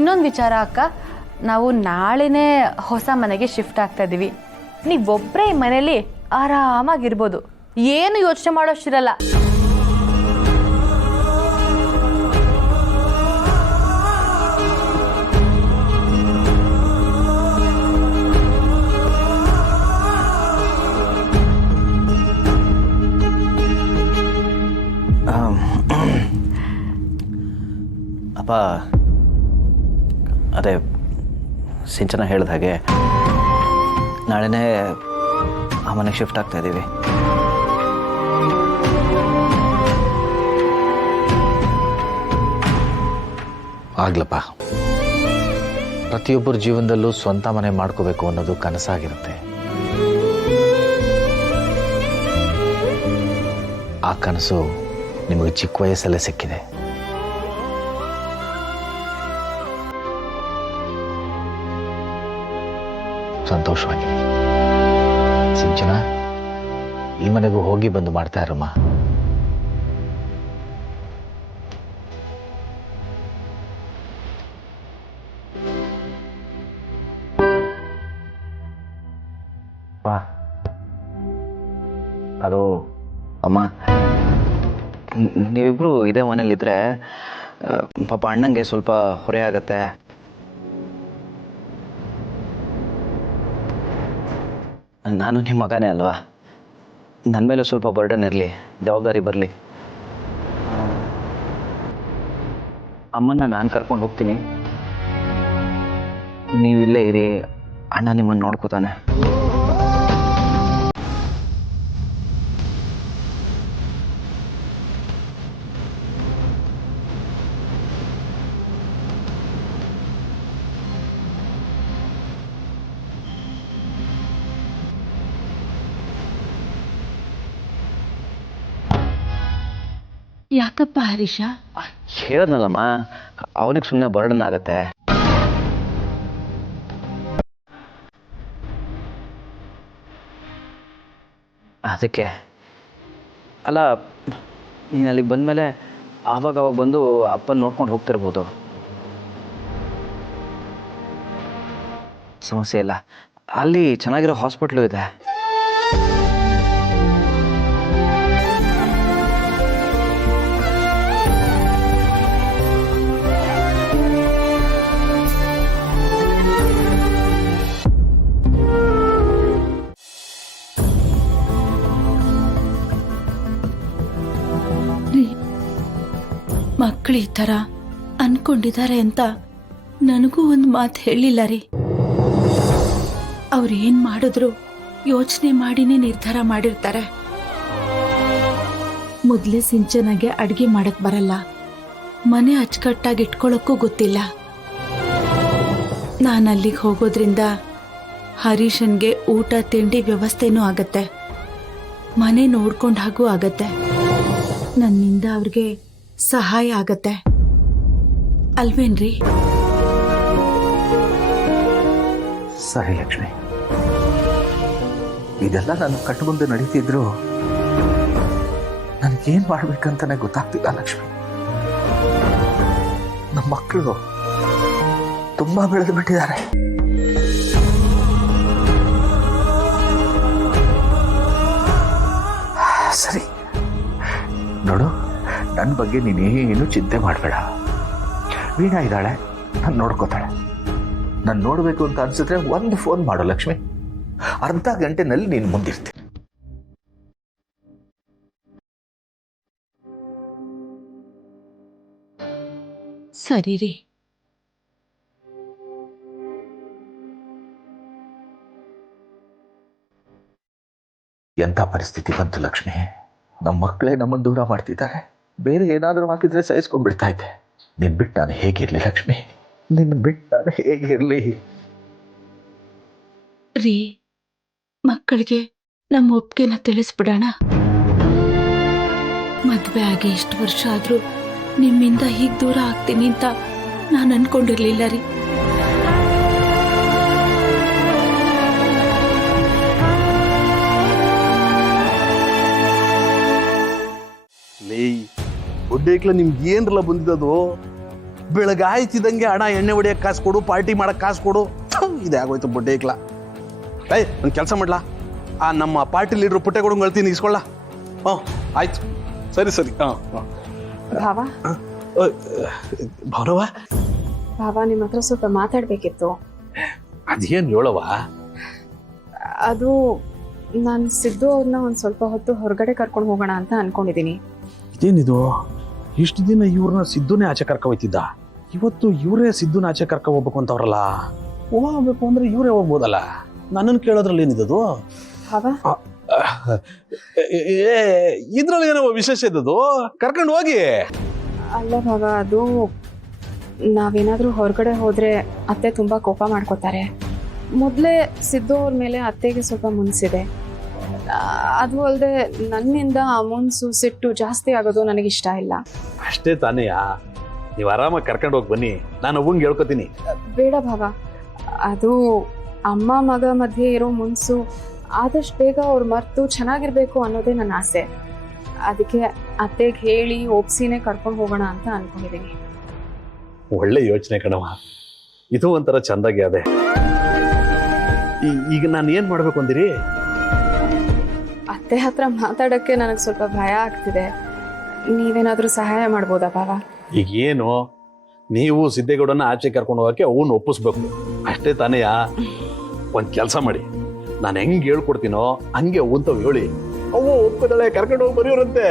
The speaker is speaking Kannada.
ಇನ್ನೊಂದು ವಿಚಾರ ಅಕ್ಕ, ನಾವು ನಾಳೆನೇ ಹೊಸ ಮನೆಗೆ ಶಿಫ್ಟ್ ಆಗ್ತಾ ಇದ್ದೀವಿ. ನೀವೊಬ್ಬರೇ ಈ ಮನೇಲಿ ಆರಾಮಾಗಿರ್ಬೋದು, ಏನು ಯೋಚನೆ ಮಾಡೋಷ್ಟಿರಲ್ಲ. ಅಪ್ಪ, ಅದೇ ಸಿಂಚನ ಹೇಳಿದ ಹಾಗೆ ನಾಳೆನೇ ಆ ಮನೆಗೆ ಶಿಫ್ಟ್ ಆಗ್ತಾ ಇದ್ದೀವಿ. ಆಗ್ಲಪ್ಪ, ಪ್ರತಿಯೊಬ್ಬರ ಜೀವನದಲ್ಲೂ ಸ್ವಂತ ಮನೆ ಮಾಡ್ಕೋಬೇಕು ಅನ್ನೋದು ಕನಸಾಗಿರುತ್ತೆ. ಆ ಕನಸು ನಿಮಗೆ ಚಿಕ್ಕ ವಯಸ್ಸಲ್ಲೇ ಸಿಕ್ಕಿದೆ. ಸಂತೋಷವಾಗಿ ಸಿಂಚನ, ಈ ಮನೆಗೂ ಹೋಗಿ ಬಂದು ಮಾಡ್ತಾ ಇರಮ್ಮ. ಅದು ಅಮ್ಮ, ನೀವಿಬ್ರು ಇದೇ ಮನೇಲಿದ್ರೆ ಪಾಪ ಅಣ್ಣಂಗೆ ಸ್ವಲ್ಪ ಹೊರೆ ಆಗತ್ತೆ. ನಾನು ನಿಮ್ಮ ಮಗನೇ ಅಲ್ವಾ, ನನ್ನ ಮೇಲೆ ಸ್ವಲ್ಪ ಬರ್ಡನ್ ಇರಲಿ, ಜವಾಬ್ದಾರಿ ಬರಲಿ. ಅಮ್ಮನ್ನ ನಾನು ಕರ್ಕೊಂಡು ಹೋಗ್ತೀನಿ, ನೀವಿಲ್ಲೇ ಇರಿ, ಅಣ್ಣ ನಿಮ್ಮನ್ನು ನೋಡ್ಕೋತಾನೆ. ಯಾಕಪ್ಪ ಹರೀಶ? ಹೇಳಿದ್ನಲ್ಲಮ್ಮ, ಅವನಿಗೆ ಸುಮ್ಮನೆ ಬರ್ಡನ್ ಆಗತ್ತೆ. ಅದಕ್ಕೆ ಅಲ್ಲ, ನೀನು ಅಲ್ಲಿಗೆ ಬಂದಮೇಲೆ ಆವಾಗ ಬಂದು ಅಪ್ಪನ ನೋಡ್ಕೊಂಡು ಹೋಗ್ತಿರ್ಬೋದು, ಸಮಸ್ಯೆ ಇಲ್ಲ. ಅಲ್ಲಿ ಚೆನ್ನಾಗಿರೋ ಹಾಸ್ಪಿಟ್ಲು ಇದೆ. ಮಕ್ಕಳು ಈ ಥರ ಅನ್ಕೊಂಡಿದ್ದಾರೆ ಅಂತ ನನಗೂ ಒಂದು ಮಾತು ಹೇಳಿಲ್ಲ ರೀ. ಅವ್ರು ಏನು ಮಾಡಿದ್ರು ಯೋಚನೆ ಮಾಡಿನೇ ನಿರ್ಧಾರ ಮಾಡಿರ್ತಾರೆ. ಮೊದಲೇ ಸಿಂಚನಾಗೆ ಅಡುಗೆ ಮಾಡಕ್ ಬರಲ್ಲ, ಮನೆ ಅಚ್ಚುಕಟ್ಟಾಗಿ ಇಟ್ಕೊಳ್ಳೋಕ್ಕೂ ಗೊತ್ತಿಲ್ಲ. ನಾನು ಅಲ್ಲಿಗೆ ಹೋಗೋದ್ರಿಂದ ಹರೀಶನ್ಗೆ ಊಟ ತಿಂಡಿ ವ್ಯವಸ್ಥೆನೂ ಆಗತ್ತೆ, ಮನೆ ನೋಡ್ಕೊಂಡ ಹಾಗೂ ಆಗತ್ತೆ. ನನ್ನಿಂದ ಅವ್ರಿಗೆ ಸಹಾಯ ಆಗತ್ತೆ ಅಲ್ವೇನ್ರಿ? ಸರಿ ಲಕ್ಷ್ಮಿ, ಇದೆಲ್ಲ ನನ್ನ ಕಣ್ಣು ಮುಂದೆ ನಡೀತಿದ್ರು ನನಗೇನು ಮಾಡ್ಬೇಕಂತಾನೆ ಗೊತ್ತಾಗ್ತಿಲ್ಲ ಲಕ್ಷ್ಮಿ. ನಮ್ಮ ಮಕ್ಕಳು ತುಂಬಾ ಬೆಳೆದು ಬಿಟ್ಟಿದ್ದಾರೆ. ಸರಿ ನೋಡು, ನನ್ನ ಬಗ್ಗೆ ನೀನೇನು ಚಿಂತೆ ಮಾಡಬೇಡ. ವೀಣಾ ಇದ್ದಾಳೆ, ನಾನು ನೋಡ್ಕೋತಾಳೆ. ನಾನು ನೋಡಬೇಕು ಅಂತ ಅನ್ಸಿದ್ರೆ ಒಂದು ಫೋನ್ ಮಾಡು ಲಕ್ಷ್ಮಿ, ಅರ್ಧ ಗಂಟೆನಲ್ಲಿ ನೀನು ಮುಂದಿರ್ತೀನಿ. ಸರಿ ರೀ. ಎಂಥ ಪರಿಸ್ಥಿತಿ ಬಂತು ಲಕ್ಷ್ಮಿ. ನಮ್ಮ ಮಕ್ಕಳೇ ನಮ್ಮನ್ನು ದೂರ ಮಾಡ್ತಿದ್ದಾರೆ. ಬೇರೆ ಏನಾದರೂ ಹಾಕಿದ್ರೆ ಸಹಿಸ್ಕೊಂಡ್ಬಿಡ್ತಾ ಇದ್ದೆ. ನಿನ್ ಬಿಟ್ಟು ನಾನು ಹೇಗಿರ್ಲಿ ಲಕ್ಷ್ಮಿ, ನಿನ್ನ ಬಿಟ್ಟು ನಾನು ಹೇಗಿರ್ಲಿ? ರೀ, ಮಕ್ಕಳಿಗೆ ನಮ್ಮ ಒಪ್ಪಿಗೆನ ತಿಳಿಸ್ಬಿಡೋಣ. ಮದ್ವೆ ಆಗಿ ಇಷ್ಟು ವರ್ಷ ಆದ್ರೂ ನಿಮ್ಮಿಂದ ಹೀಗೆ ದೂರ ಆಗ್ತೀನಿ ಅಂತ ನಾನು ಅನ್ಕೊಂಡಿರ್ಲಿಲ್ಲ ರೀ. ಒಡ್ಡೇಕ್ಲ ನಿಮ್ಗೆ ಏನ್ರಲ್ಲ ಬಂದಿದ್ದದು? ಬೆಳಗಾಯ್ತಿದ್ದಂಗೆ ಹಣ ಎಣ್ಣೆ ಹೊಡಿಯಕ್ಕೆ ಕಾಸು ಕೊಡು, ಪಾರ್ಟಿ ಮಾಡಕ್ಕೆ ಕಾಸು ಕೊಡು. ಇದೇ ಆಗೋಯ್ತು ಬುಡ್ಡೆ ಇಕ್ಲ. ಒಂದು ಕೆಲಸ ಮಾಡ್ಲಾ, ಆ ನಮ್ಮ ಪಾರ್ಟಿ ಲೀಡ್ರು ಪುಟ್ಟೆಗೌಡಂಗೆ ಹೇಳ್ತೀನಿ, ಇಸ್ಕೊಳ್ಳ. ಆಯ್ತು, ಸರಿ ಸರಿ. ಭಾವ ಭೌರವ, ಭಾವ ನಿಮ್ಮ ಹತ್ರ ಸ್ವಲ್ಪ ಮಾತಾಡ್ಬೇಕಿತ್ತು. ಅದೇನು ಹೇಳವ? ಅದು ನಾನು ಸಿದ್ದು ಅವ್ರನ್ನ ಒಂದು ಸ್ವಲ್ಪ ಹೊತ್ತು ಹೊರಗಡೆ ಕರ್ಕೊಂಡು ಹೋಗೋಣ ಅಂತ ಅನ್ಕೊಂಡಿದ್ದೀನಿ. ಇದೇನಿದು, ಇಷ್ಟು ದಿನ ಇವ್ರನ್ನ ಸಿದ್ದುನೇ ಆಚೆ ಕರ್ಕ ಹೋಯ್ತಿದ್ದ, ಇವತ್ತು ಇವರೇ ಸಿದ್ದುನ ಆಚೆ ಕರ್ಕ ಹೋಗ್ಬೇಕು ಅಂತವ್ರಲ್ಲ. ಹೋಗ್ಬೇಕು ಅಂದ್ರೆ ಇವರೇ ಹೋಗ್ಬೋದಲ್ಲ, ನನ್ನನ್ನು ಕೇಳೋದ್ರಲ್ಲಿ ಏನಿದದು? ಭಾವ ಇದ್ರಲ್ಲಿ ಏನೋ ವಿಶೇಷ ಇದ್ದದು, ಕರ್ಕೊಂಡು ಹೋಗಿ. ಅಲ್ಲ ಭಾವ, ಅದು ನಾವೇನಾದ್ರೂ ಹೊರಗಡೆ ಹೋದ್ರೆ ಅತ್ತೆ ತುಂಬಾ ಕೋಪ ಮಾಡ್ಕೋತಾರೆ. ಮೊದಲೇ ಸಿದ್ದು ಅವ್ರ ಮೇಲೆ ಅತ್ತೆಗೆ ಸ್ವಲ್ಪ ಮುನ್ಸಿದೆ. ಅದು ಅಲ್ಲದೆ ನನ್ನಿಂದ ಆ ಮುನ್ಸು ಸಿಟ್ಟು ಜಾಸ್ತಿ ಆಗೋದು ನನಗಿಷ್ಟ ಇಲ್ಲ. ಅಷ್ಟೇ ತಾನೆಯಾ, ನೀವು ಆರಾಮಾಗಿ ಕರ್ಕೊಂಡು ಹೋಗಿ ಬನ್ನಿ, ನಾನು ಅವ್ವಂಗೆ ಹೇಳ್ಕೊತೀನಿ. ಬೇಡ ಭಾವ, ಅದು ಅಮ್ಮ ಮಗ ಮಧ್ಯೆ ಇರೋ ಮುನ್ಸು ಆದಷ್ಟು ಬೇಗ ಅವ್ರು ಮರ್ತು ಚೆನ್ನಾಗಿರ್ಬೇಕು ಅನ್ನೋದೇ ನನ್ನ ಆಸೆ. ಅದಕ್ಕೆ ಅತ್ತೆಗೆ ಹೇಳಿ ಒಪ್ಸಿನೇ ಕರ್ಕೊಂಡು ಹೋಗೋಣ ಅಂತ ಅನ್ಕೊಂಡಿದ್ದೀನಿ. ಒಳ್ಳೆ ಯೋಚನೆ ಕಣವ, ಇದು ಒಂಥರ ಚಂದಾಗಿ ಅದೇ. ಈಗ ನಾನು ಏನ್ ಮಾಡ್ಬೇಕು ಅಂದಿರಿ? ಅತ್ತೆ ಹತ್ರ ಮಾತಾಡಕ್ಕೆ ನನಗೆ ಸ್ವಲ್ಪ ಭಯ ಆಗ್ತಿದೆ. ನೀವೇನಾದ್ರೂ ಸಹಾಯ ಮಾಡ್ಬೋದಾ ಭಾವ? ಈಗ ಏನು, ನೀವು ಸಿದ್ದೇಗೌಡನ ಆಚೆ ಕರ್ಕೊಂಡು ಹೋಗಕ್ಕೆ ಅವನ್ನ ಒಪ್ಪಿಸ್ಬೇಕು, ಅಷ್ಟೇ ತಾನೆಯಾ? ಒಂದ್ ಕೆಲಸ ಮಾಡಿ, ನಾನು ಹೆಂಗ್ ಹೇಳ್ಕೊಡ್ತೀನೋ ಹಂಗೆ ಅವಂತವ್ ಹೇಳಿ, ಅವು ಒಪ್ಪಿದಳೆ ಕರ್ಕೊಂಡು ಹೋಗಿ ಬರೆಯೋರಂತೆ.